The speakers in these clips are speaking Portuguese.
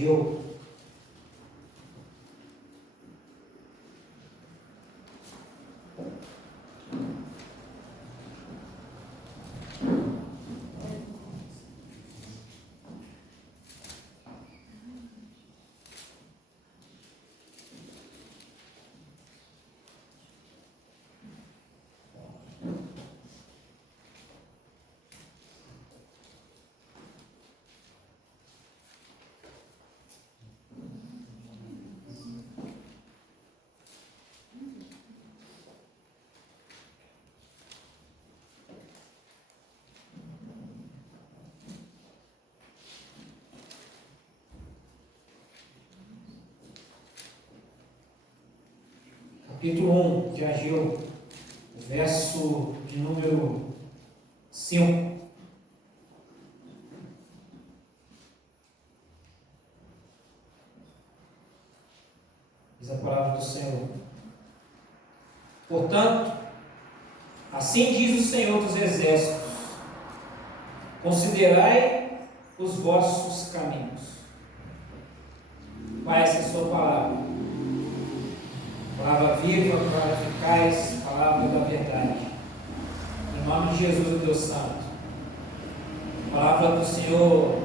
Ageu. Capítulo 1 de Ageu, verso de número 5. Diz a palavra do Senhor. Portanto, assim diz o Senhor dos Exércitos: considerai os vossos caminhos. Pai, essa é a sua palavra. Palavra viva, palavra eficaz, palavra da verdade. Em nome de Jesus, o Deus Santo. A palavra do Senhor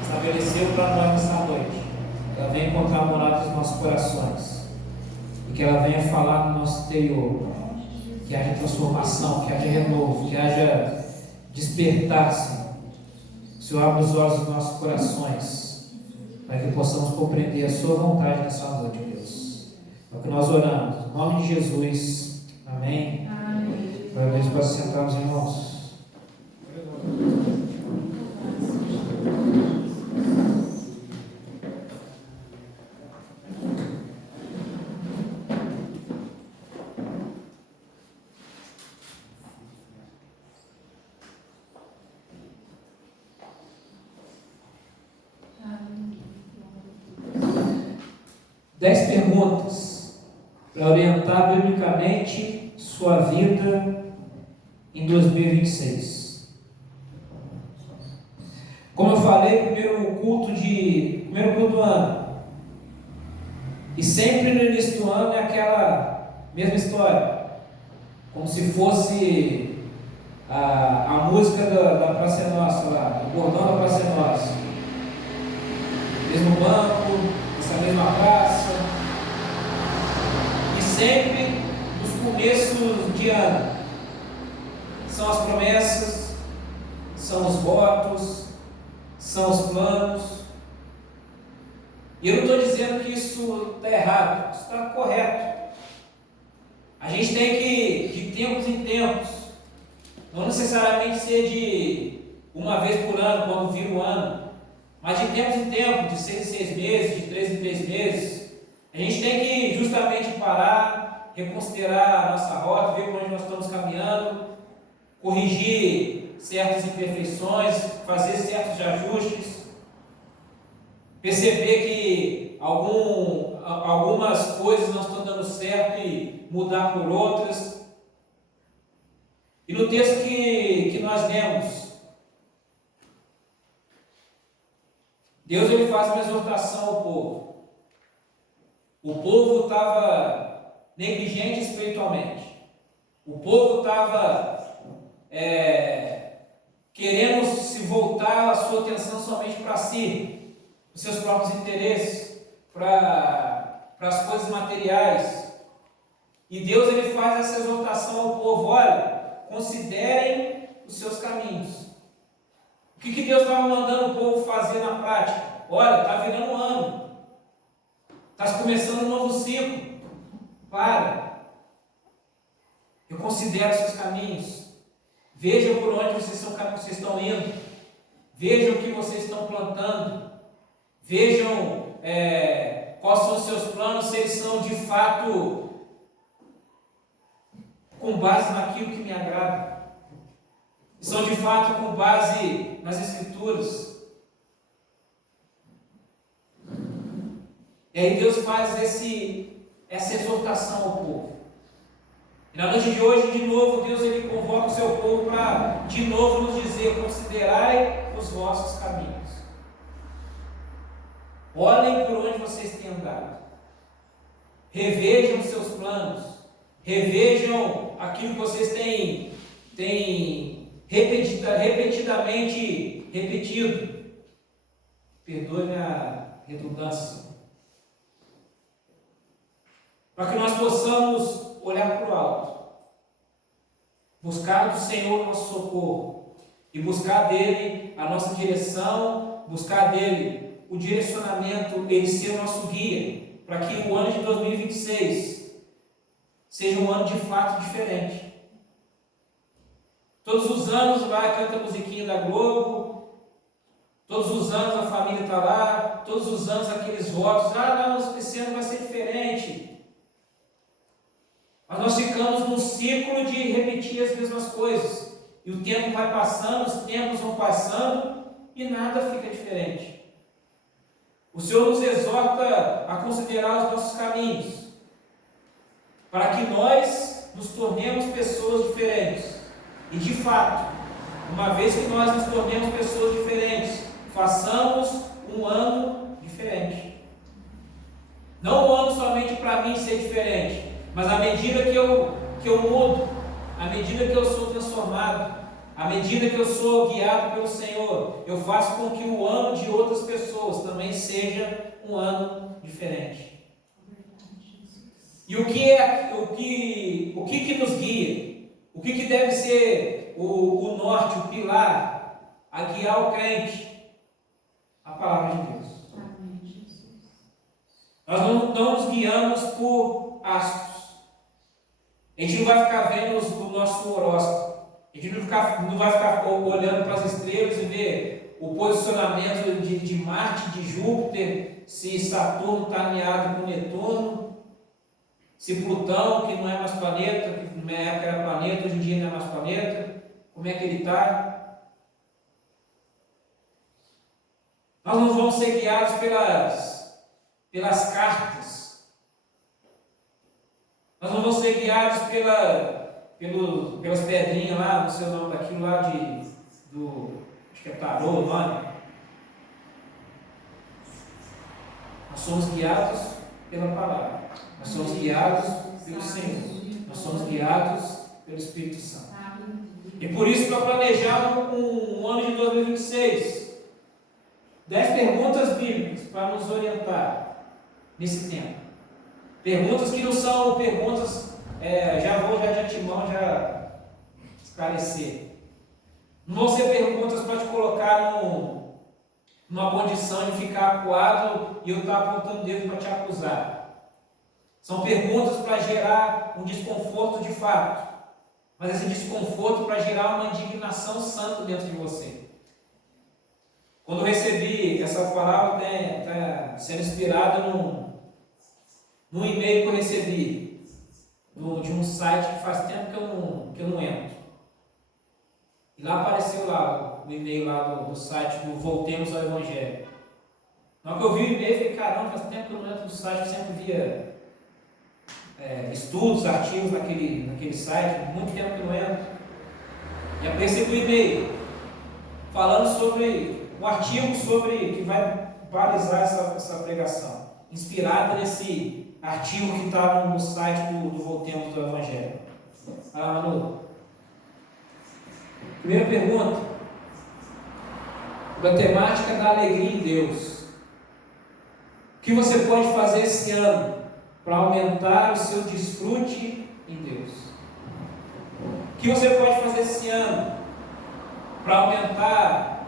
estabeleceu para nós nessa noite. Que ela venha encontrar morada nos nossos corações. E que ela venha falar no nosso interior. Que haja transformação, que haja renovo, que haja despertar, Senhor. O Senhor abre os olhos dos nossos corações. Para que possamos compreender a sua vontade nessa noite, Deus. É o que nós oramos. Em nome de Jesus. Amém. Amém. Parabéns para sentarmos, irmãos. Dez perguntas para orientar biblicamente sua vida em 2026. Como eu falei, primeiro culto do ano. E sempre no início do ano é aquela mesma história. Como se fosse a música da Praça Nossa lá, o bordão da Praça Nossa. Mesmo banco, essa mesma praça. E sempre nos começos de ano são as promessas, são os votos, são os planos. E eu não estou dizendo que isso está errado, isso está correto. A gente tem que, de tempos em tempos, não necessariamente ser de uma vez por ano, quando vira o ano, mas de tempos em tempos, de 6 em 6 meses, de 3 em 3 meses, a gente tem que justamente parar, reconsiderar a nossa rota, ver por onde nós estamos caminhando, corrigir certas imperfeições, fazer certos ajustes, perceber que algumas coisas não estão dando certo e mudar por outras. E no texto que nós lemos, Deus ele faz uma exortação ao povo. O povo estava negligente espiritualmente. O povo estava querendo se voltar a sua atenção somente para si, os seus próprios interesses, para as coisas materiais. E Deus ele faz essa exortação ao povo: olha, considerem os seus caminhos. O que Deus estava mandando o povo fazer na prática? Olha, está virando um ano, está começando um novo ciclo. Para, reconsidere os seus caminhos, veja por onde vocês estão indo, vejam o que vocês estão plantando, vejam quais são os seus planos, se eles são de fato com base naquilo que me agrada, são de fato com base nas Escrituras. E aí Deus faz essa exortação ao povo. E na noite de hoje, de novo, Deus ele convoca o seu povo para de novo nos dizer: considerai os vossos caminhos. Olhem por onde vocês têm andado. Revejam seus planos. Revejam aquilo que vocês têm repetidamente repetido. Perdoe a redundância. Para que nós possamos olhar para o alto, buscar do Senhor nosso socorro e buscar dele a nossa direção, buscar dele o direcionamento, ele ser o nosso guia, para que o ano de 2026 seja um ano de fato diferente. Todos os anos vai, canta a musiquinha da Globo, todos os anos a família está lá, todos os anos aqueles votos, não, esse ano vai ser diferente. Mas nós ficamos num ciclo de repetir as mesmas coisas. E o tempo vai passando, os tempos vão passando e nada fica diferente. O Senhor nos exorta a considerar os nossos caminhos, para que nós nos tornemos pessoas diferentes. E de fato, uma vez que nós nos tornemos pessoas diferentes, façamos um ano diferente. Não um ano somente para mim ser diferente, mas à medida que eu mudo, à medida que eu sou transformado, à medida que eu sou guiado pelo Senhor, eu faço com que o ano de outras pessoas também seja um ano diferente. E o que nos guia? O que deve ser o norte, o pilar, a guiar o crente? A palavra de Deus. Nós não nos guiamos por astros. A gente não vai ficar vendo o nosso horóscopo. A gente não vai ficar olhando para as estrelas e ver o posicionamento de Marte, de Júpiter, se Saturno está alinhado com Netuno, se Plutão, que não é mais planeta, que na época era planeta, hoje em dia não é mais planeta, como é que ele está. Nós não vamos ser guiados pelas cartas. Nós não vamos ser guiados pelas pedrinhas lá, não sei o nome daquilo lá acho que é tarô o nome. Nós somos guiados pela palavra. Nós somos guiados pelo Senhor. Nós somos guiados pelo Espírito Santo. E por isso, para planejar um ano de 2026, 10 perguntas bíblicas para nos orientar nesse tempo. Perguntas que não são perguntas, já vou de antemão esclarecer. Não vão ser perguntas para te colocar numa condição de ficar acuado e eu estar apontando o dedo para te acusar. São perguntas para gerar um desconforto de fato, mas esse desconforto para gerar uma indignação santa dentro de você. Quando eu recebi essa palavra, está sendo inspirada num e-mail que eu recebi de um site que faz tempo que eu não entro. E lá apareceu lá o e-mail lá do site do Voltemos ao Evangelho. Na hora que eu vi o e-mail, eu falei, caramba, faz tempo que eu não entro no site, eu sempre via estudos, artigos naquele site, muito tempo que eu não entro. E apareceu o e-mail falando sobre um artigo que vai balizar essa pregação, inspirada nesse artigo que estava no site do Voltemos do Evangelho. Manu, primeira pergunta, da temática da alegria em Deus. O que você pode fazer esse ano para aumentar o seu desfrute em Deus? O que você pode fazer esse ano para aumentar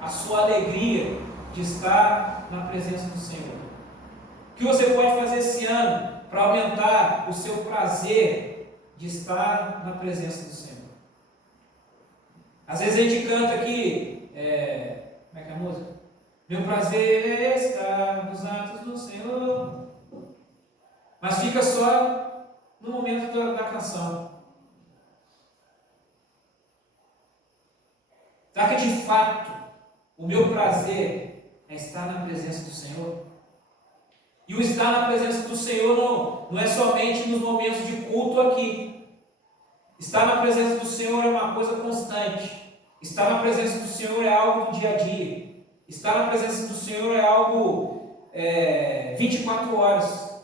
a sua alegria de estar na presença do Senhor? O que você pode fazer esse ano para aumentar o seu prazer de estar na presença do Senhor? Às vezes a gente canta aqui, como é que é a música? Meu prazer é estar nos atos do Senhor. Mas fica só no momento da canção. Será que de fato o meu prazer é estar na presença do Senhor? E o estar na presença do Senhor não é somente nos momentos de culto aqui. Estar na presença do Senhor é uma coisa constante. Estar na presença do Senhor é algo do dia a dia. Estar na presença do Senhor é algo 24 horas.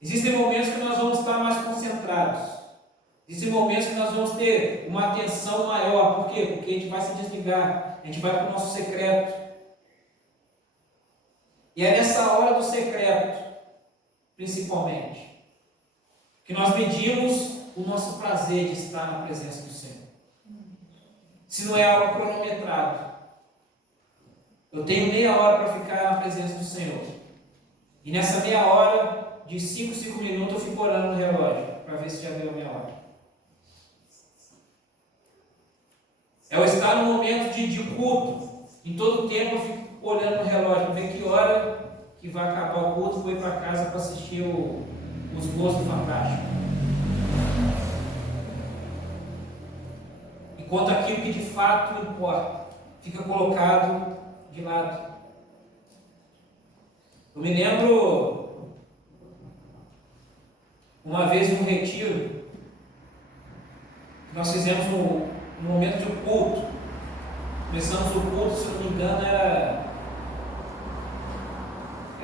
Existem momentos que nós vamos estar mais concentrados. Existem momentos que nós vamos ter uma atenção maior. Por quê? Porque a gente vai se desligar. A gente vai para o nosso secreto. E é nessa hora do secreto, principalmente, que nós medimos o nosso prazer de estar na presença do Senhor. Se não é algo cronometrado. Eu tenho meia hora para ficar na presença do Senhor. E nessa meia hora, de 5 minutos, eu fico olhando no relógio, para ver se já deu a meia hora. É eu estar no momento de culto. Em todo o tempo eu fico olhando no relógio, para ver que hora que vai acabar o culto, vou ir para casa para assistir os gols do Fantástico. Enquanto aquilo que de fato importa fica colocado de lado. Eu me lembro uma vez em um retiro que nós fizemos no momento de culto. Começamos o culto, se não me engano, era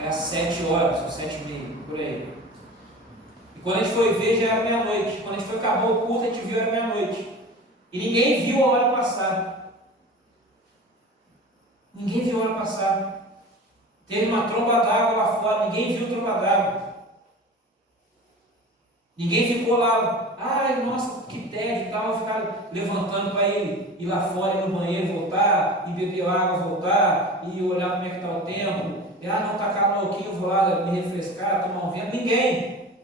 às 7 horas, ou 7h30, por aí. E quando a gente foi ver, já era meia-noite. Quando a gente foi acabar o culto, a gente viu, era meia-noite. E ninguém viu a hora passar. Ninguém viu a hora passar. Teve uma tromba d'água lá fora, ninguém viu tromba d'água. Ninguém ficou lá, ai, nossa, que tédio e tal, ficar levantando para ir lá fora, ir no banheiro, voltar, e beber água, voltar, e olhar como é que está o tempo. E, não, está calor aqui, eu vou lá me refrescar, tomar um vento. Ninguém.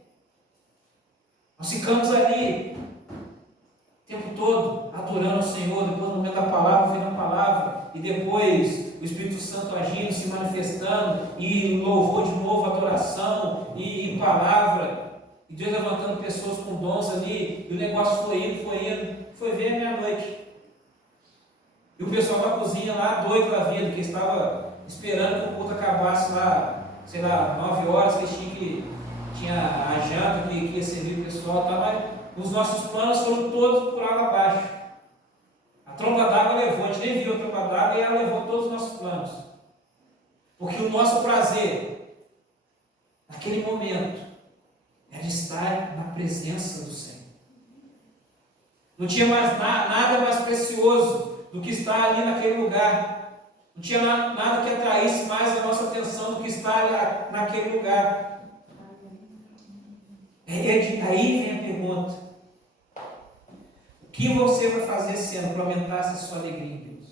Nós ficamos ali o tempo todo, adorando o Senhor, depois no momento da palavra, ouvindo a palavra, e depois o Espírito Santo agindo, se manifestando, e louvor de novo, adoração, e palavra. E Deus levantando pessoas com dons ali, e o negócio foi indo, foi ver a meia-noite. E o pessoal da cozinha lá, doido da vida, que estava esperando que o culto acabasse lá, sei lá, 9 horas, que tinha a janta, que ia servir o pessoal, mas os nossos planos foram todos por água abaixo. A tromba d'água levou, a gente nem viu a tromba d'água e ela levou todos os nossos planos. Porque o nosso prazer, naquele momento, era estar na presença do Senhor. Não tinha mais nada mais precioso do que estar ali naquele lugar. Não tinha nada que atraísse mais a nossa atenção do que estar naquele lugar. Aí vem a pergunta: o que você vai fazer esse ano para aumentar essa sua alegria em Deus?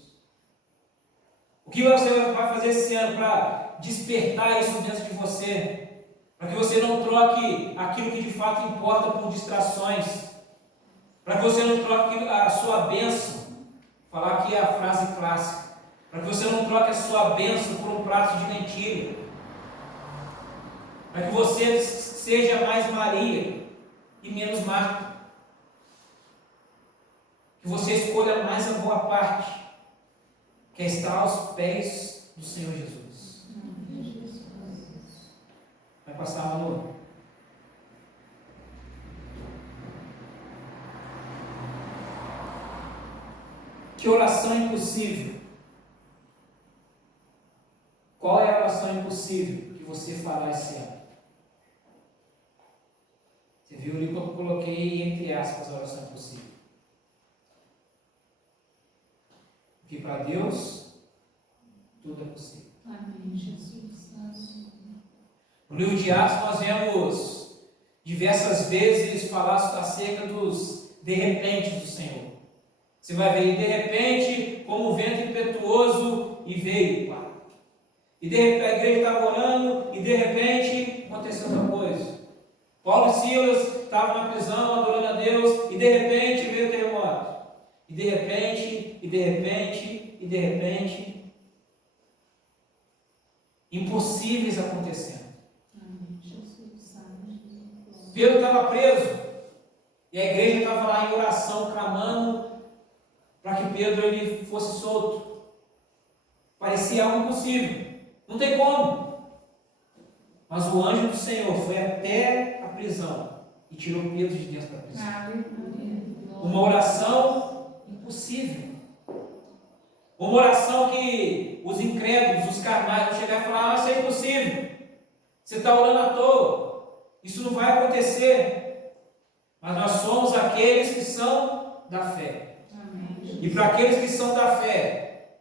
O que você vai fazer esse ano para despertar isso dentro de você? Para que você não troque aquilo que de fato importa por distrações. Para que você não troque a sua bênção. Falar aqui a frase clássica. Para que você não troque a sua bênção por um prato de lentilha. Para que você seja mais Maria e menos Marta. Que você escolha mais a boa parte, que é estar aos pés do Senhor Jesus. Vai passar, Manu. Que oração impossível? Qual é a oração impossível que você fará esse ano? Você viu ali que eu coloquei entre aspas a oração impossível. Porque para Deus tudo é possível. Amém, Jesus. No livro de Atos nós vemos diversas vezes falar acerca dos de repente do Senhor. Você vai ver, de repente, como o vento impetuoso, e veio. E de repente a igreja estava orando, e de repente aconteceu outra coisa. Paulo e Silas estavam na prisão, adorando a Deus, e de repente veio o terremoto. E de repente, impossíveis acontecendo. Pedro estava preso, e a igreja estava lá em oração, clamando para que Pedro ele fosse solto. Parecia algo impossível, não tem como. Mas o anjo do Senhor foi até a prisão e tirou Pedro de dentro da prisão. Uma oração impossível. Uma oração que os incrédulos, os carnais, vão chegar e falar: isso é impossível, você está orando à toa, isso não vai acontecer. Mas nós somos aqueles que são da fé. Amém. E para aqueles que são da fé,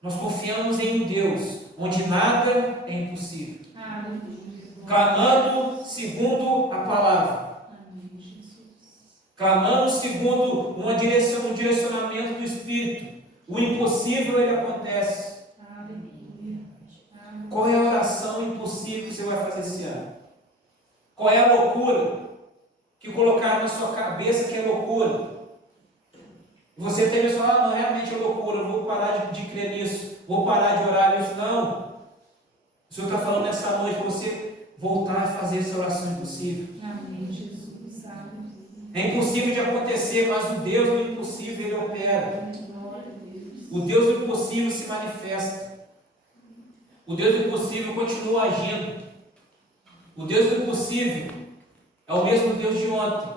nós confiamos em um Deus onde nada é impossível. Amém. Clamando segundo a palavra. Amém. Clamando segundo um direcionamento do Espírito. O impossível, ele acontece. Amém. Qual é a oração impossível que você vai fazer esse ano? Qual é a loucura que colocaram na sua cabeça que é loucura? Você tem que falar: não, realmente é loucura, eu vou parar de crer nisso, vou parar de orar nisso. Não. O Senhor está falando nessa noite para você voltar a fazer essa oração impossível. Amém, Jesus. É impossível de acontecer, mas o Deus do impossível, ele opera. O Deus do impossível se manifesta. O Deus do impossível continua agindo. O Deus do impossível é o mesmo Deus de ontem,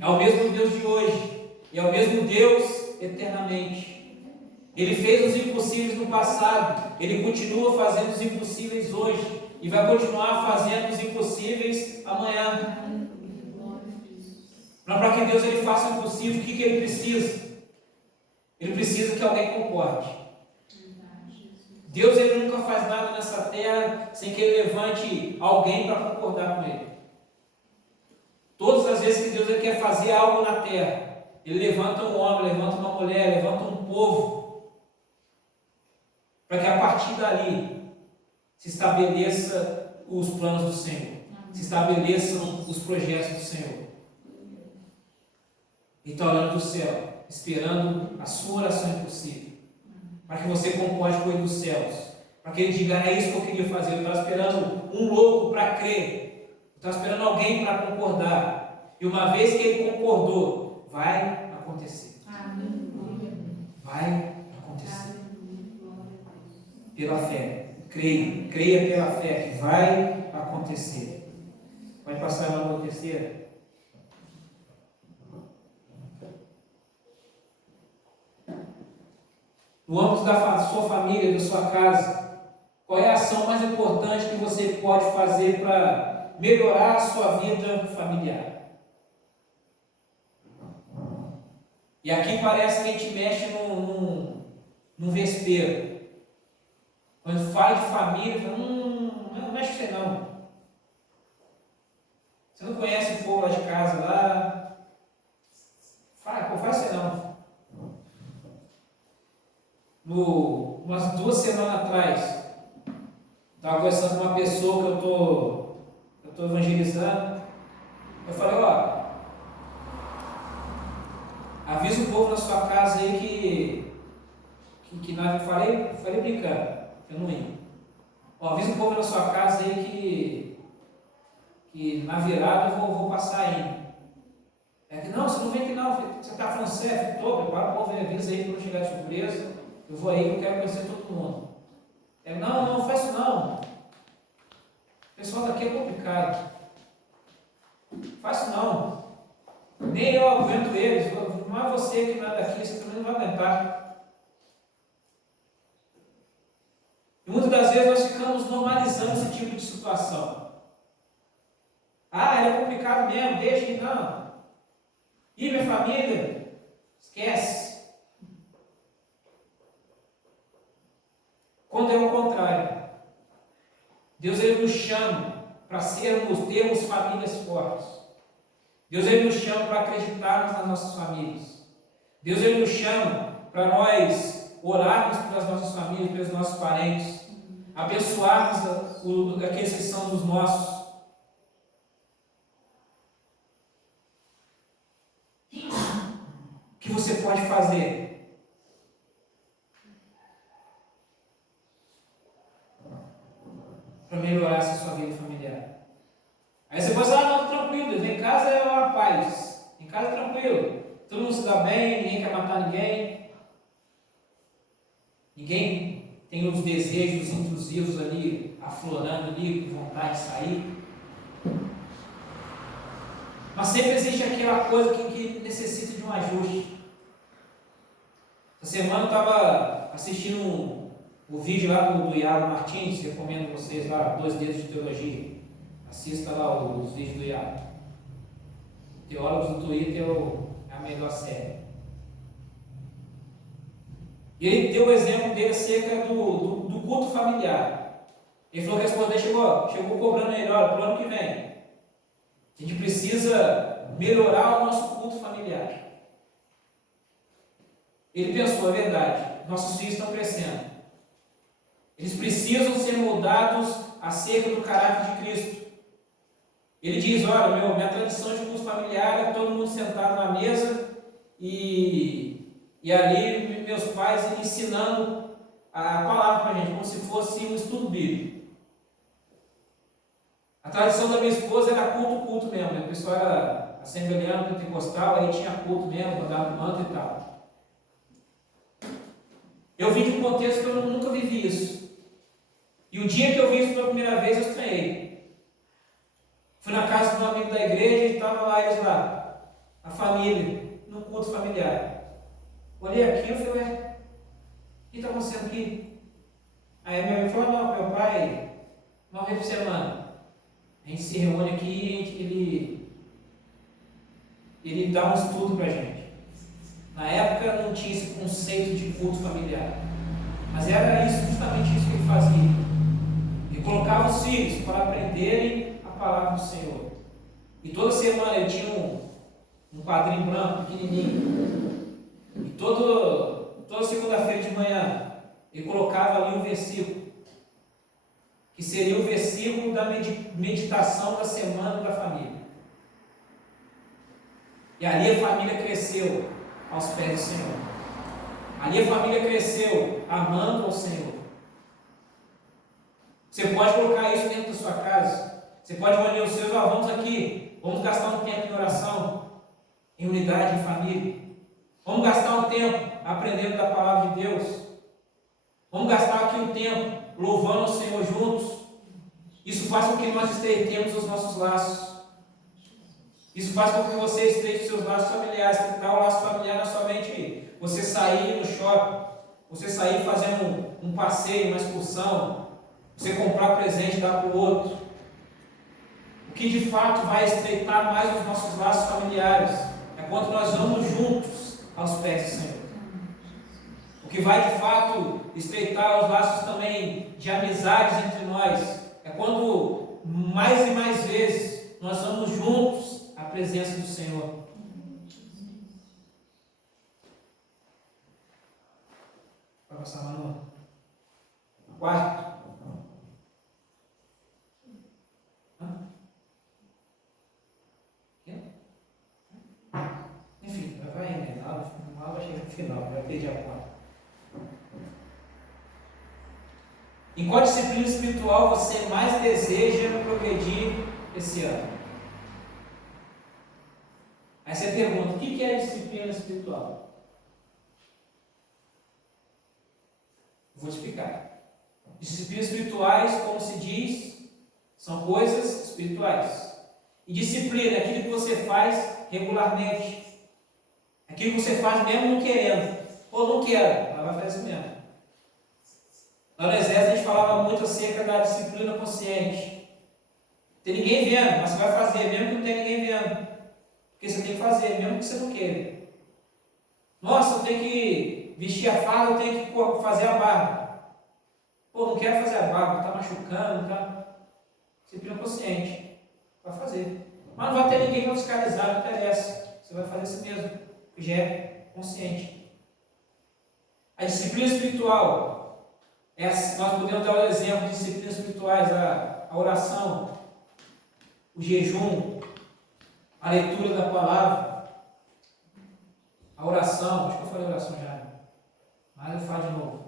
é o mesmo Deus de hoje, e é o mesmo Deus eternamente. Ele fez os impossíveis no passado, Ele continua fazendo os impossíveis hoje, e vai continuar fazendo os impossíveis amanhã. Mas para que Deus ele faça o impossível, o que Ele precisa? Ele precisa que alguém concorde. Deus ele nunca faz nada nessa terra sem que Ele levante alguém para concordar com Ele. Todas as vezes que Deus ele quer fazer algo na terra, Ele levanta um homem, levanta uma mulher, levanta um povo, para que a partir dali se estabeleça os planos do Senhor, se estabeleçam os projetos do Senhor. E está olhando do céu, esperando a sua oração impossível, para que você concorde com Ele dos céus, para que Ele diga: é isso que eu queria fazer. Eu estava esperando um louco para crer, eu estava esperando alguém para concordar, e uma vez que Ele concordou, vai acontecer. Vai acontecer. Pela fé, creia pela fé que vai acontecer. Pode passar lá na terceira. No âmbito da sua família, da sua casa, qual é a ação mais importante que você pode fazer para melhorar a sua vida familiar? E aqui parece que a gente mexe num vespeiro. Quando fala de família, não mexe com você não. Você não conhece o povo lá de casa lá. Faz você não. Umas 2 semanas atrás, estava conversando com uma pessoa que eu estou evangelizando. Eu falei: ó, avisa o povo na sua casa aí falei brincando, eu não ia. Ó, avisa o povo na sua casa aí que na virada eu vou passar aí. É que não, você não vem aqui não, você está falando sério? Estou, prepara o povo e avisa aí para não chegar de surpresa. Eu vou aí que eu quero conhecer todo mundo. Não faz isso não. O pessoal daqui é complicado. Faz isso não. Nem eu aguento eles. Não é você que não é daqui, você também não vai aguentar. E muitas das vezes nós ficamos normalizando esse tipo de situação. É complicado mesmo, deixa então. E minha família? Esquece. Quando é o contrário, Deus ele nos chama para termos famílias fortes. Deus ele nos chama para acreditarmos nas nossas famílias. Deus ele nos chama para nós orarmos pelas nossas famílias, pelos nossos parentes, abençoarmos aqueles que são dos nossos. O que você pode fazer? Para melhorar essa sua vida familiar. Aí você pode falar: não, tranquilo, em casa é uma paz, em casa é tranquilo, todo mundo se dá bem, ninguém quer matar ninguém, ninguém tem os desejos intrusivos ali, aflorando ali, com vontade de sair. Mas sempre existe aquela coisa que necessita de um ajuste. Essa semana eu estava assistindo o vídeo lá do Iago Martins, recomendo vocês lá, 2 Dedos de Teologia. Assista lá os vídeos do Iago. Teólogos do Twitter é a melhor série. E ele deu o exemplo dele acerca do culto familiar. Ele falou que a esposa dele chegou cobrando ele, olha, para o ano que vem, a gente precisa melhorar o nosso culto familiar. Ele pensou, é verdade, nossos filhos estão crescendo. Eles precisam ser moldados acerca do caráter de Cristo. Ele diz, olha, minha tradição de culto familiar é todo mundo sentado na mesa e ali meus pais ensinando a palavra para a gente, como se fosse um estudo bíblico. A tradição da minha esposa era culto mesmo, né? O pessoal era assembleano, pentecostal, aí tinha culto mesmo, mandava manto e tal. Eu vim de um contexto que eu nunca vivi isso. E o dia que eu vi isso pela primeira vez, eu estranhei. Fui na casa de um amigo da igreja e estava lá eles lá, a família, no culto familiar. Olhei aqui e falei, o que está acontecendo aqui? Aí meu amigo falou, não, meu pai, uma vez por semana, a gente se reúne aqui e ele dá um estudo para a gente. Na época não tinha esse conceito de culto familiar, mas era justamente isso que ele fazia. Ele colocava os filhos para aprenderem a palavra do Senhor. E toda semana ele tinha um quadrinho branco, pequenininho. E toda segunda-feira de manhã ele colocava ali um versículo, que seria o versículo da meditação da semana da família. E ali a família cresceu aos pés do Senhor. Ali a família cresceu amando ao Senhor. Você pode colocar isso dentro da sua casa. Você pode olhar os seus, vamos aqui, vamos gastar um tempo em oração, em unidade, em família. Vamos gastar um tempo aprendendo da palavra de Deus. Vamos gastar aqui um tempo louvando o Senhor juntos. Isso faz com que nós estreitemos os nossos laços. Isso faz com que você estreite os seus laços familiares. Estreitar o laço familiar não é somente você sair no shopping, você sair fazendo um passeio, uma excursão, você comprar presente e dar para o outro. O que de fato vai estreitar mais os nossos laços familiares é quando nós vamos juntos aos pés do Senhor. O que vai de fato estreitar os laços também de amizades entre nós é quando mais e mais vezes nós vamos juntos à presença do Senhor. Vai passar, Manu? Quarto. Enfim, vai indo. A aula chega no final, vai perder a quarta. Em qual disciplina espiritual você mais deseja progredir esse ano? Aí você pergunta, o que é disciplina espiritual? Vou te explicar. Disciplinas espirituais, como se diz, são coisas espirituais. E disciplina é aquilo que você faz regularmente. Aquilo que você faz mesmo não querendo. Ou não quero, mas vai fazer isso mesmo. Lá no exército a gente falava muito acerca da disciplina consciente. Tem ninguém vendo, mas você vai fazer mesmo que não tem ninguém vendo. Porque você tem que fazer, mesmo que você não queira. Nossa, eu tenho que vestir a farda, eu tenho que fazer a barba. Pô, não quero fazer a barba, está machucando, tá? Disciplina consciente. Vai fazer. Mas não vai ter ninguém para fiscalizar, não interessa. Você vai fazer isso mesmo, que já é consciente. A disciplina espiritual. Nós podemos dar um exemplo de disciplinas espirituais, a oração, o jejum, a leitura da palavra, a oração. Acho que eu falei oração já, mas eu falo de novo.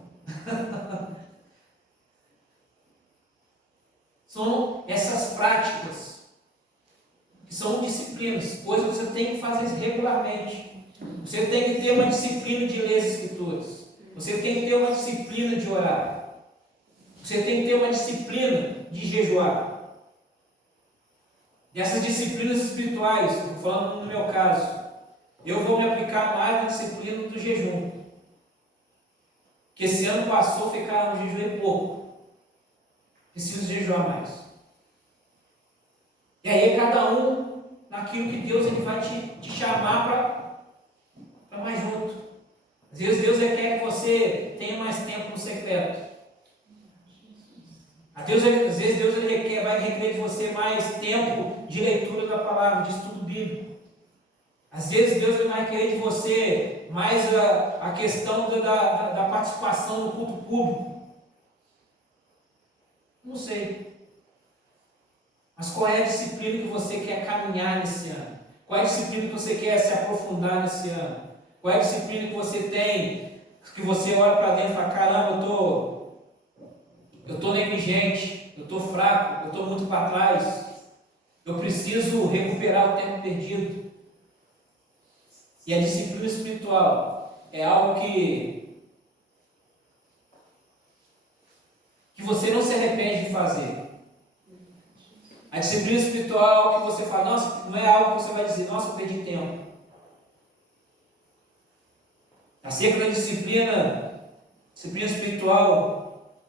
São essas práticas que são disciplinas, coisas que você tem que fazer regularmente. Você tem que ter uma disciplina de ler as Escrituras. Você tem que ter uma disciplina de orar. Você tem que ter uma disciplina de jejuar. Dessas disciplinas espirituais, estou falando no meu caso, eu vou me aplicar mais na disciplina do jejum. que esse ano passou, ficaram no jejum pouco. Preciso jejuar mais. E aí cada um naquilo que Deus ele vai te chamar para mais junto. Às vezes Deus quer que você tenha mais tempo no secreto. Às vezes Deus vai requerer de você mais tempo de leitura da palavra, de estudo bíblico. Às vezes Deus vai querer de você mais a questão da participação no culto público. Não sei. Mas qual é a disciplina que você quer caminhar nesse ano? Qual é a disciplina que você quer se aprofundar nesse ano? Qual é a disciplina que você tem, que você olha para dentro e fala, caramba, eu estou negligente, eu estou fraco, eu estou muito para trás, eu preciso recuperar o tempo perdido. E a disciplina espiritual é algo que você não se arrepende de fazer. A disciplina espiritual é algo que você fala, nossa, não é algo que você vai dizer, nossa, eu perdi tempo. Acerca da disciplina espiritual,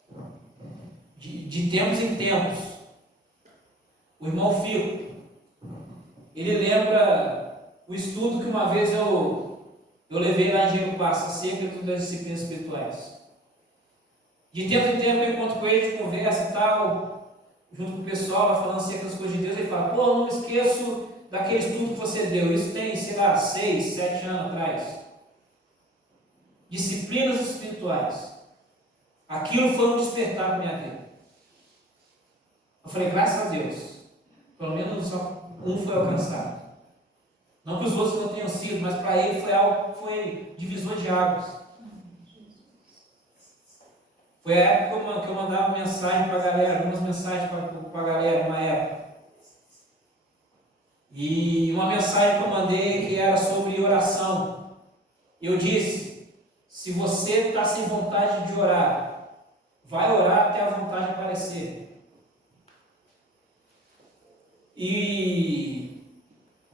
de tempos em tempos, o irmão Fico, ele lembra o estudo que uma vez eu levei lá em Diego Passo, acerca das disciplinas espirituais. De tempo em tempo eu encontro com ele, de conversa e tal, junto com o pessoal, vai falando acerca das coisas de Deus, ele fala, pô, não me esqueço daquele estudo que você deu, isso tem, sei lá, 6, 7 anos atrás. Disciplinas espirituais. Aquilo foi um despertar para minha vida. Eu falei, graças a Deus, pelo menos só um foi alcançado. Não que os outros não tenham sido, mas para ele foi algo, foi divisor de águas. Foi a época que eu mandava mensagem para a galera, algumas mensagens para a galera, uma época. E uma mensagem que eu mandei que era sobre oração. Eu disse, se você está sem vontade de orar, vai orar até a vontade aparecer. E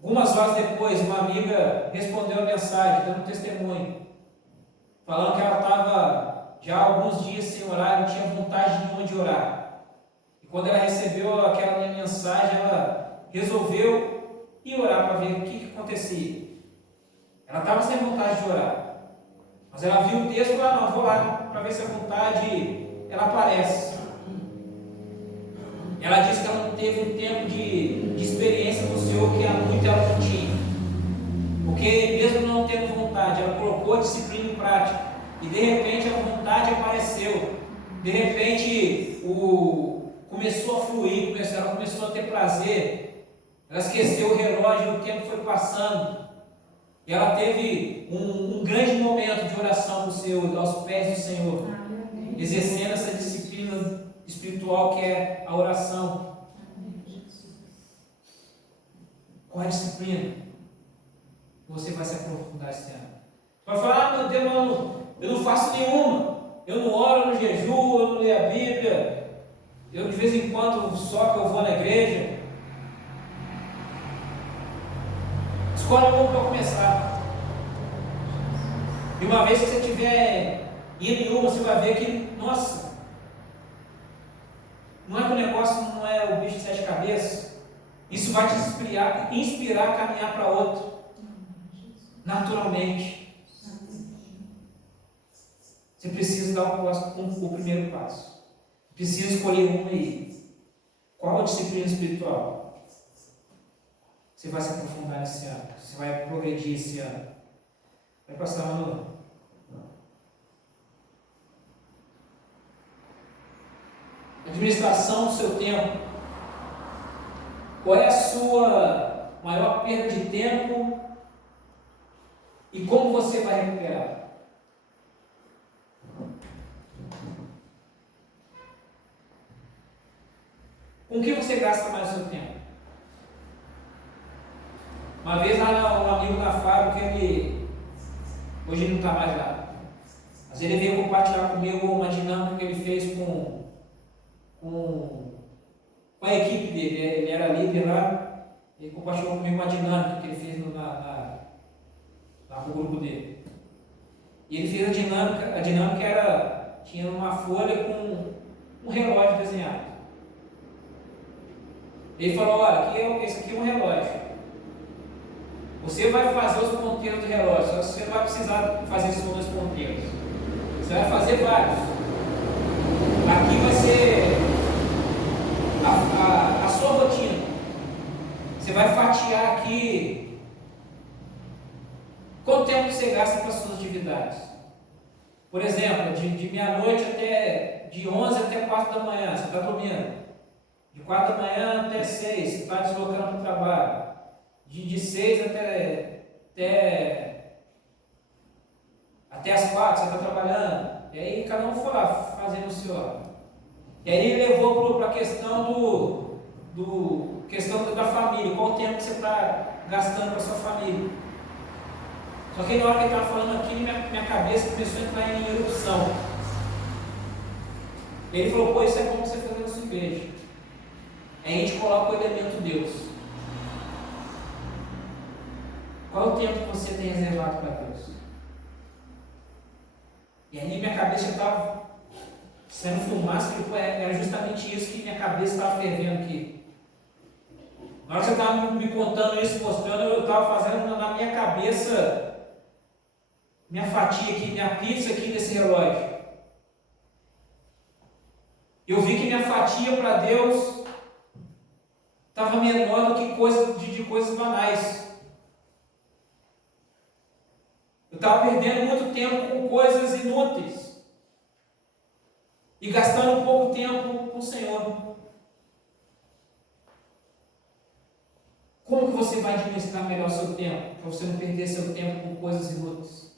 algumas horas depois, uma amiga respondeu a mensagem, dando um testemunho, falando que ela estava já há alguns dias sem orar, não tinha vontade nenhuma de orar. E quando ela recebeu aquela minha mensagem, ela resolveu ir orar para ver o que acontecia. Ela estava sem vontade de orar. Mas ela viu o texto e falou, não, vou lá para ver se a vontade ela aparece. Ela disse que ela não teve um tempo de experiência com o Senhor que há muito ela não tinha. Porque mesmo não tendo vontade, ela colocou a disciplina em prática. E de repente a vontade apareceu. De repente começou a fluir, ela começou a ter prazer. Ela esqueceu o relógio e o tempo foi passando. E ela teve um grande momento de oração do Senhor, aos pés do Senhor, exercendo essa disciplina espiritual que é a oração. Qual é a disciplina que você vai se aprofundar esse ano? Você vai falar, meu Deus, eu não faço nenhuma, eu não oro, eu não jejuo, eu não leio a Bíblia, eu de vez em quando só que eu vou na igreja. Escolhe um para começar. E uma vez que você estiver indo em uma, você vai ver que, nossa, não é que o negócio não é o bicho de 7 cabeças. Isso vai te inspirar a caminhar para outro. Naturalmente. Você precisa dar o primeiro passo. Precisa escolher um aí. Qual a disciplina espiritual? Você vai se aprofundar nesse ano. Você vai progredir esse ano. Vai passar um ano. Administração do seu tempo. Qual é a sua maior perda de tempo e como você vai recuperar? Com que você gasta mais o seu tempo? Uma vez lá um amigo na fábrica, hoje ele não está mais lá, mas ele veio compartilhar comigo uma dinâmica que ele fez com a equipe dele. Ele era líder lá, ele compartilhou comigo uma dinâmica que ele fez com o grupo dele. E ele fez a dinâmica era, tinha uma folha com um relógio desenhado. Ele falou, olha, esse aqui é um relógio. Você vai fazer os ponteiros do relógio, você não vai precisar fazer só 2 ponteiros. Você vai fazer vários. Aqui vai ser a sua rotina. Você vai fatiar aqui quanto tempo que você gasta para as suas atividades. Por exemplo, de meia-noite até, de 11 até 4 da manhã, você está dormindo. De 4 da manhã até 6, você está deslocando para o trabalho. De 6 até as 4, você está trabalhando. E aí cada um foi lá fazendo o seu. E aí ele levou para a questão questão da família, qual o tempo que você está gastando com a sua família. Só que na hora que ele estava falando aqui, minha cabeça começou a entrar em erupção. Ele falou, pô, isso é como você fazer na sua igreja. Aí a gente coloca o elemento Deus. Qual é o tempo que você tem reservado para Deus? E aí minha cabeça estava saindo fumaça, porque era justamente isso que minha cabeça estava fervendo aqui. Na hora que você estava me contando isso, mostrando, eu estava fazendo na minha cabeça minha fatia aqui, minha pizza aqui nesse relógio. Eu vi que minha fatia para Deus estava menor do que coisas banais. Eu estava perdendo muito tempo com coisas inúteis e gastando pouco tempo com o Senhor. Como que você vai administrar melhor o seu tempo, para você não perder seu tempo com coisas inúteis?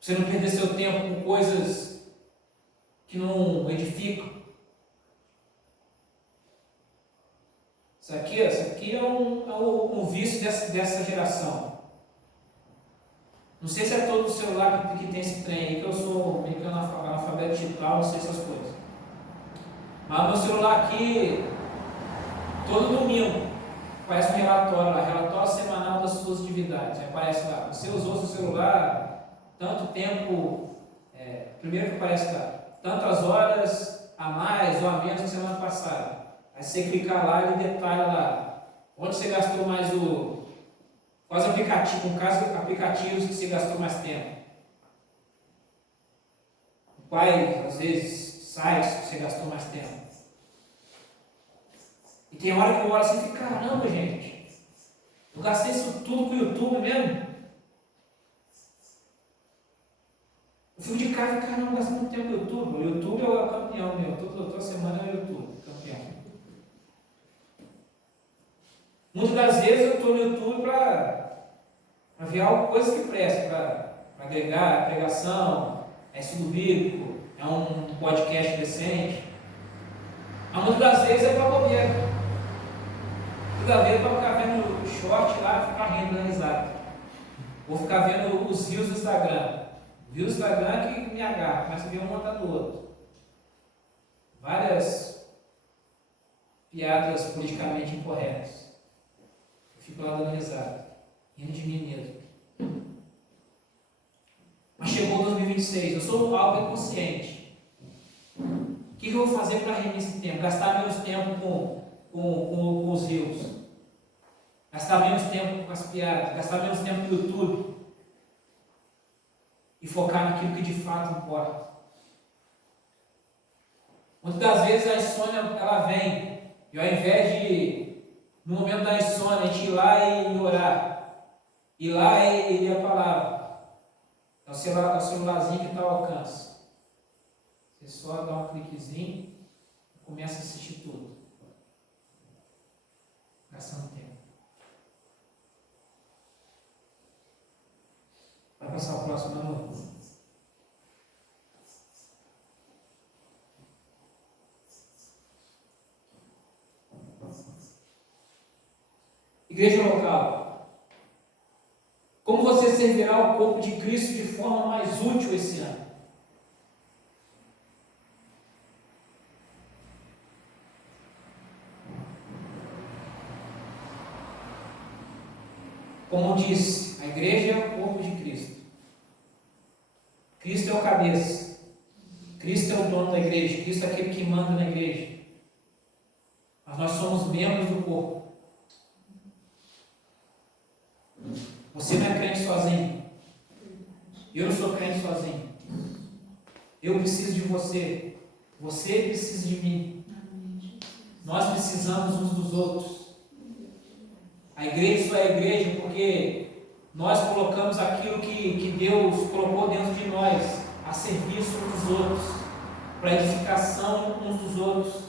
Você não perder seu tempo com coisas que não edificam? Isso aqui é um vício dessa geração. Não sei se é todo o celular que tem esse trem aí, que eu sou meio que analfabeto digital, não sei essas coisas. Mas o meu celular aqui, todo domingo, aparece um relatório lá, relatório semanal das suas atividades. Aí aparece lá, você usou seu celular tanto tempo, primeiro que aparece lá, tantas horas a mais ou a menos na semana passada. Aí você clicar lá, ele detalha lá, onde você gastou mais quais aplicativos que você gastou mais tempo. Quais, às vezes, sites que você gastou mais tempo. E tem hora que eu olho assim e fico, caramba, gente, eu gastei isso tudo com o YouTube mesmo. Eu fui de casa e caramba, eu gastei muito tempo no YouTube. O YouTube é o campeão meu, toda semana é o YouTube, campeão. Muitas das vezes eu estou no YouTube para ver coisas que prestam, para agregar pregação, estudo bíblico, é um podcast decente. Mas muitas das vezes é para bobeira. Muitas vezes é para ficar vendo short lá e ficar rindo, dando risada. Vou ficar vendo os rios do Instagram. Viu o Instagram que me agarra, começa a ver um atrás do outro. Várias piadas politicamente incorretas. Eu fico lá dando risada, rindo de mim mesmo. Mas chegou 2026, eu sou algo inconsciente. O que eu vou fazer para remir esse tempo? Gastar menos tempo com os rios. Gastar menos tempo com as piadas. Gastar menos tempo no YouTube. E focar naquilo que de fato importa. Muitas das vezes a insônia ela vem, e ao invés de, no momento da insônia, a gente ir lá e orar, ir lá e ler a palavra, é o celularzinho que está ao alcance. Você só dá um cliquezinho e começa a assistir tudo, gastando tempo. Vai passar o próximo ano. Igreja local. Como você servirá o corpo de Cristo de forma mais útil esse ano? Como disse, a igreja é o corpo de Cristo. Cristo é o cabeça. Cristo é o dono da igreja. Cristo é aquele que manda na igreja. Mas nós somos membros do corpo. Você não é crente sozinho. Eu não sou crente sozinho. Eu preciso de você. Você precisa de mim. Nós precisamos uns dos outros. A igreja só é igreja porque nós colocamos aquilo que Deus colocou dentro de nós, a serviço uns dos outros, para edificação uns dos outros.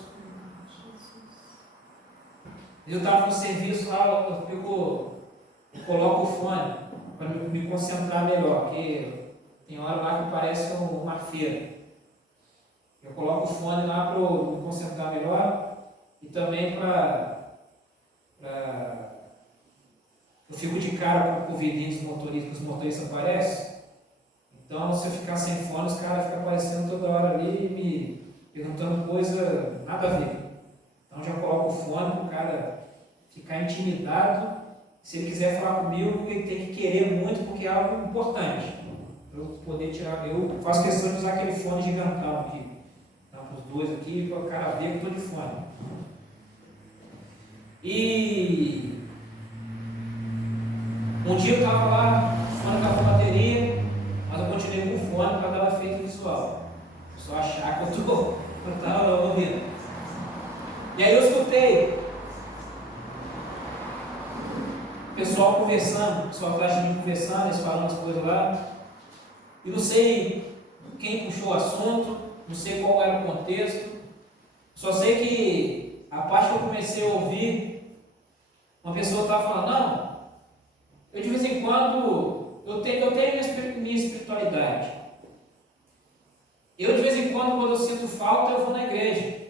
Eu estava no serviço lá, eu coloco o fone para me concentrar melhor, porque tem hora lá que parece uma feira. Eu coloco o fone lá para me concentrar melhor e também eu fico de cara com o vidinho dos motoristas, que os motoristas aparecem. Então, se eu ficar sem fone, os caras ficam aparecendo toda hora ali, me perguntando coisa nada a ver. Então, já coloco o fone para o cara ficar intimidado. Se ele quiser falar comigo, ele tem que querer muito, porque é algo importante. Para eu poder tirar. Eu faço questão de usar aquele fone gigantão aqui. Então, para os dois aqui, para o cara ver que eu estou de fone. E um dia eu estava lá, o fone estava com bateria, mas eu continuei com o fone para dar um efeito visual. Só achar que eu estava ouvindo. E aí eu escutei o pessoal conversando, o pessoal atrás de mim conversando, eles falando as coisas lá. E não sei quem puxou o assunto, não sei qual era o contexto. Só sei que a parte que eu comecei a ouvir, uma pessoa estava falando, não, eu de vez em quando, eu tenho minha espiritualidade. Eu de vez em quando eu sinto falta, eu vou na igreja.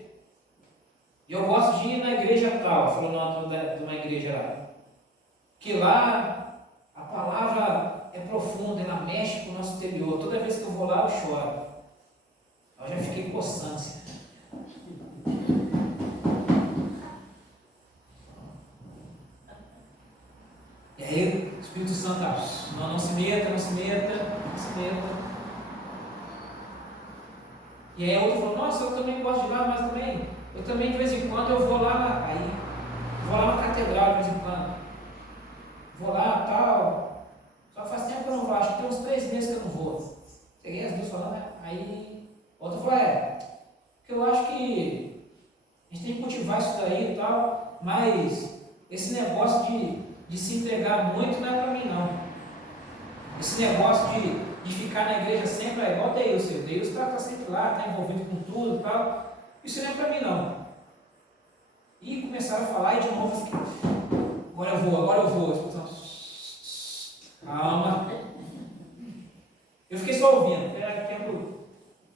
E eu gosto de ir na igreja tal, falou o nome de uma igreja lá. Que lá a palavra é profunda, ela mexe com o nosso interior. Toda vez que eu vou lá, eu choro. Eu já fiquei coçando assim. E aí o Espírito Santo não se meta. E aí a outra falou, nossa, eu também gosto de ir lá, mas eu também de vez em quando eu vou lá, vou lá na catedral de vez em quando. Vou lá, tal. Só faz tempo que eu não vou, acho que tem uns 3 meses que eu não vou. Peguei as duas falando, aí outra falou, porque eu acho que a gente tem que cultivar isso daí e tal, mas esse negócio de se entregar muito não é para mim não. Esse negócio de ficar na igreja sempre é igual Deus. Deus está sempre lá, está envolvido com tudo e tal. Isso não é para mim não. E começaram a falar e de novo assim, agora eu vou. Calma. Eu fiquei só ouvindo. Era tempo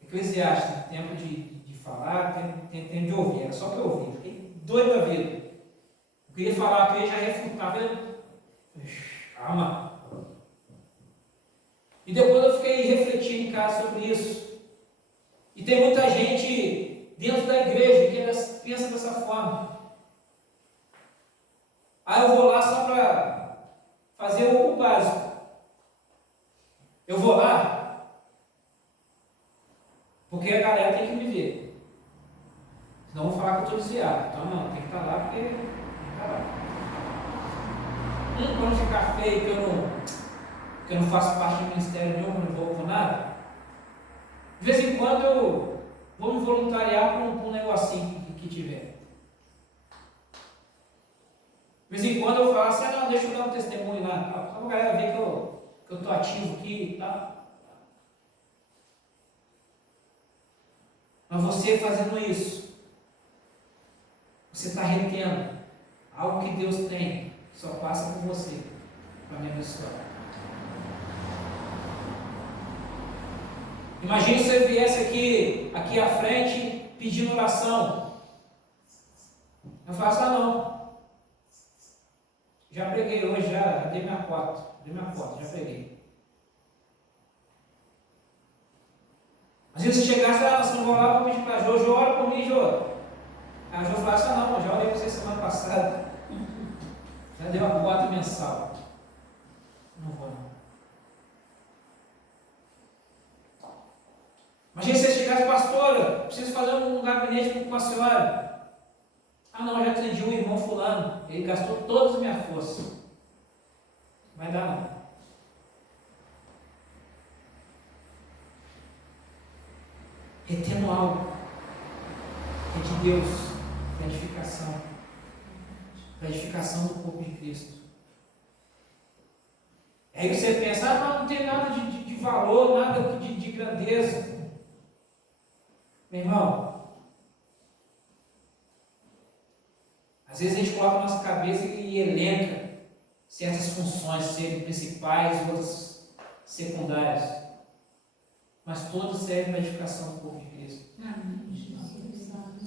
eclesiástico, tempo de falar, tempo de ouvir. Era só que eu ouvi. Fiquei doido da vida. Eu queria falar, eu queria já refutar. Calma. E depois eu fiquei refletindo em casa sobre isso. E tem muita gente dentro da igreja que pensa dessa forma. Aí eu vou lá só para fazer o básico. Eu vou lá porque a galera tem que me ver. Senão eu vou falar que eu estou desviado. Então não, tem que estar lá porque tem que estar lá. Quando ficar feio que eu não faço parte do ministério nenhum, que eu não vou por nada, de vez em quando eu vou me voluntariar para um negocinho que tiver. De vez em quando eu falo assim, não, deixa eu dar um testemunho lá, só para a galera ver que eu estou ativo aqui e tal. Mas você fazendo isso, você está retendo algo que Deus tem, que só passa por você, para me abençoar. Imagine se eu viesse aqui à frente pedindo oração. Eu faço, não. Já preguei hoje, já dei minha foto, já preguei. Às vezes se chegasse, você não vai lá para pedir para a Jô, ora por mim, Jô. Aí a Jô fala, não, já orei para você semana passada. Já deu a cota mensal. Não vou não. Imagina se você chegasse, pastora, preciso fazer um gabinete com a senhora. Ah não, eu já atendi um irmão fulano, ele gastou todas as minhas forças. Vai dar não. Retendo algo que é de Deus, para edificação. Para edificação do corpo de Cristo. Aí você pensa, não tem nada de valor, nada de grandeza. Meu irmão, às vezes a gente coloca na nossa cabeça e elenca certas funções serem principais e outras secundárias. Mas todas servem para a edificação do corpo de Cristo.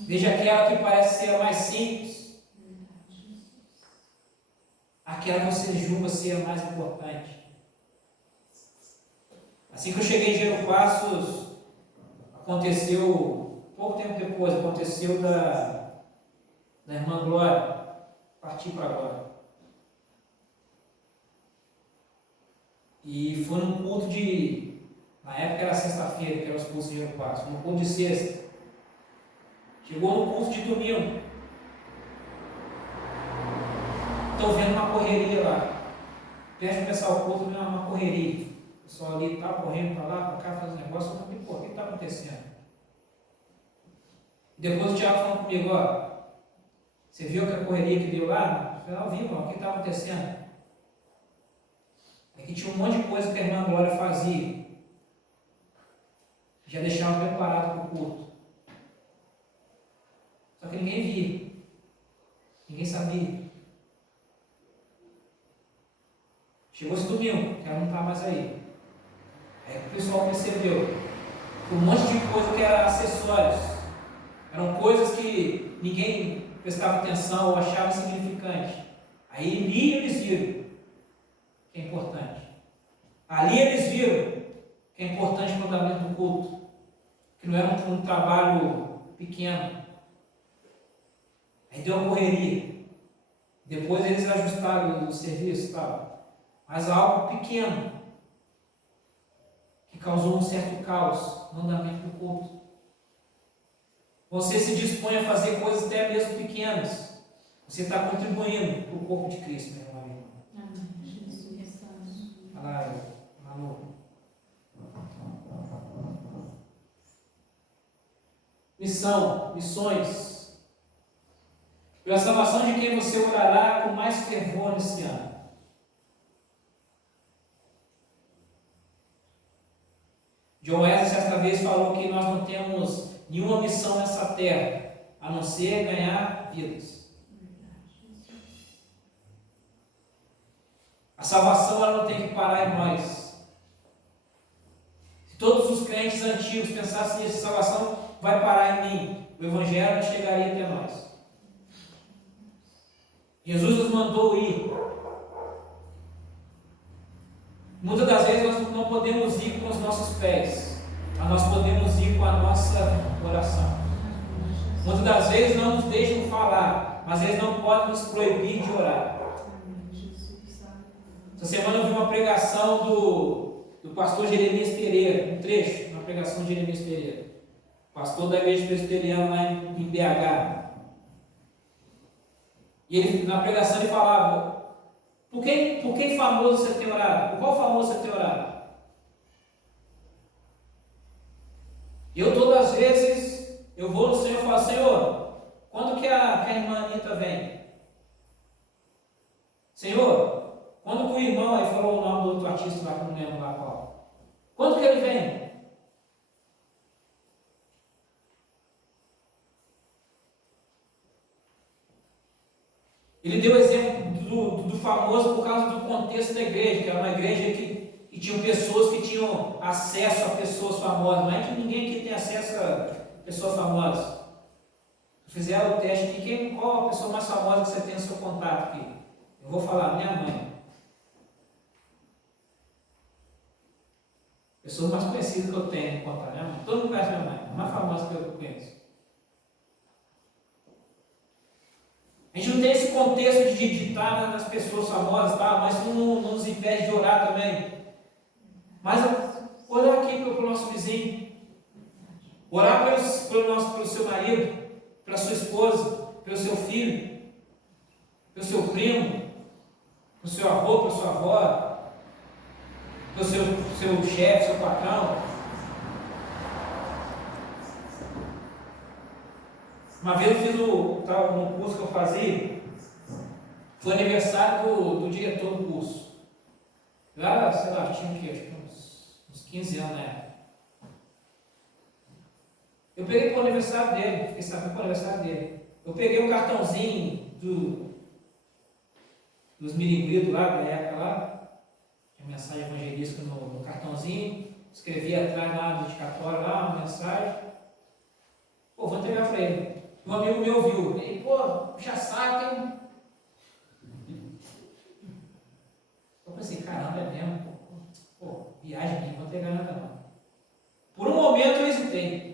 Desde aquela que parece ser a mais simples, aquela que você julga ser a mais importante. Assim que eu cheguei em Gero Passos, aconteceu, pouco tempo depois, aconteceu da irmã Glória partir para agora. E foi num culto na época era sexta-feira, que era os cultos de Gero Passos, num culto de sexta. Chegou no culto de domingo. Estou vendo uma correria lá. Antes de começar o culto, uma correria. O pessoal ali está correndo para lá, para cá, fazendo negócio. Eu falei, pô, o que está acontecendo? Depois o Tiago falou comigo, ó, você viu que a correria que deu lá? Eu falei, vi, irmão, o que está acontecendo? É que tinha um monte de coisa que a irmã Glória fazia. Já deixava preparado para o culto. Só que ninguém via. Ninguém sabia. Chegou esse domingo, que ela não está mais aí. Aí o pessoal percebeu que um monte de coisa que eram acessórios, eram coisas que ninguém prestava atenção ou achava insignificante. Aí ali eles viram que é importante. Ali eles viram que é importante o andamento do culto, que não era um trabalho pequeno. Aí deu uma correria. Depois eles ajustaram o serviço e tal. Mas algo pequeno que causou um certo caos no andamento do culto. Você se dispõe a fazer coisas até mesmo pequenas. Você está contribuindo para o corpo de Cristo, meu amigo. Olha lá, Manu. Missões. Pela salvação de quem você orará com mais fervor nesse ano. John Wesley certa vez falou que nós não temos nenhuma missão nessa terra, a não ser ganhar vidas. A salvação ela não tem que parar em nós. Se todos os crentes antigos pensassem nisso, a salvação vai parar em mim, o Evangelho não chegaria até nós. Jesus nos mandou ir. Muitas das vezes nós não podemos ir com os nossos pés, mas nós podemos ir com a nossa oração. Muitas das vezes não nos deixam falar, mas eles não podem nos proibir de orar. Essa semana eu vi uma pregação do pastor Jeremias Pereira, um trecho, uma pregação de Jeremias Pereira, pastor da igreja presbiteriana lá em BH. E ele, na pregação ele falava, por quem famoso você tem orado? Por qual famoso você tem orado? Eu todas as vezes, eu vou no Senhor e falo, Senhor, quando que a irmã Anitta vem? Senhor, quando que o irmão, aí falou o nome do outro artista lá, que eu não lembro lá qual. Quando que ele vem? Ele deu o exemplo do famoso por causa do contexto da igreja, que era uma igreja que tinha pessoas que tinham acesso a pessoas famosas. Não é que ninguém aqui tem acesso a pessoas famosas. Fizeram o teste aqui, qual a pessoa mais famosa que você tem no seu contato aqui? Eu vou falar, minha mãe. Pessoa mais conhecida que eu tenho no contato, minha mãe. Todo mundo conhece minha mãe, a mais famosa que eu conheço. A gente não tem esse contexto de estar nas pessoas famosas, tá? Mas isso não nos impede de orar também. Mas olha aqui para o nosso vizinho. Orar pelo seu marido, pela sua esposa, pelo seu filho, pelo seu primo, pelo seu avô, pela sua avó, pelo seu chefe, seu patrão. Uma vez eu fiz um curso que eu fazia, foi aniversário do diretor do curso. Lá, sei lá, tinha o quê? Acho que uns 15 anos, né? Eu peguei para o aniversário dele, fiquei sabendo para o aniversário dele. Eu peguei o cartãozinho dos mirimbridos lá, da época lá, tinha mensagem evangelística no cartãozinho, escrevi atrás lá no dedicatório lá, uma mensagem. Pô, vou entregar para ele. Um amigo meu ouviu, ele, pô, puxa saco, hein? Eu pensei, caramba, é mesmo, pô, viagem minha, não vou entregar nada não. Por um momento eu hesitei.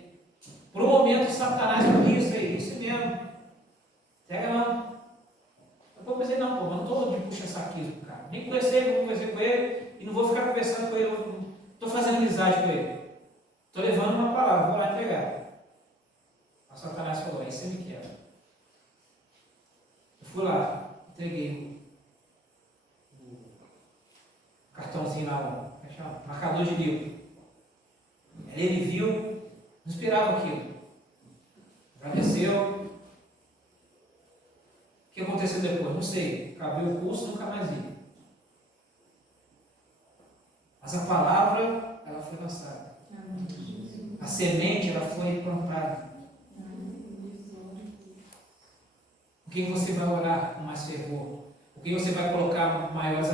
Por um momento Satanás falou, isso mesmo. Pega não. Eu pensei, não, pô, mas não estou de puxa-saquismo com o cara. Nem conversei com ele e não vou ficar conversando com ele. Estou fazendo amizade com ele. Estou levando uma palavra, vou lá entregar. A Satanás falou, aí você me quebra. Eu fui lá, entreguei o cartãozinho lá, o marcador de livro. Ele viu, não esperava aquilo. Agradeceu. O que aconteceu depois? Não sei. Acabei o curso, nunca mais vi. Mas a palavra, ela foi lançada. A semente, ela foi plantada. O que você vai orar com mais fervor? O que você vai colocar maiores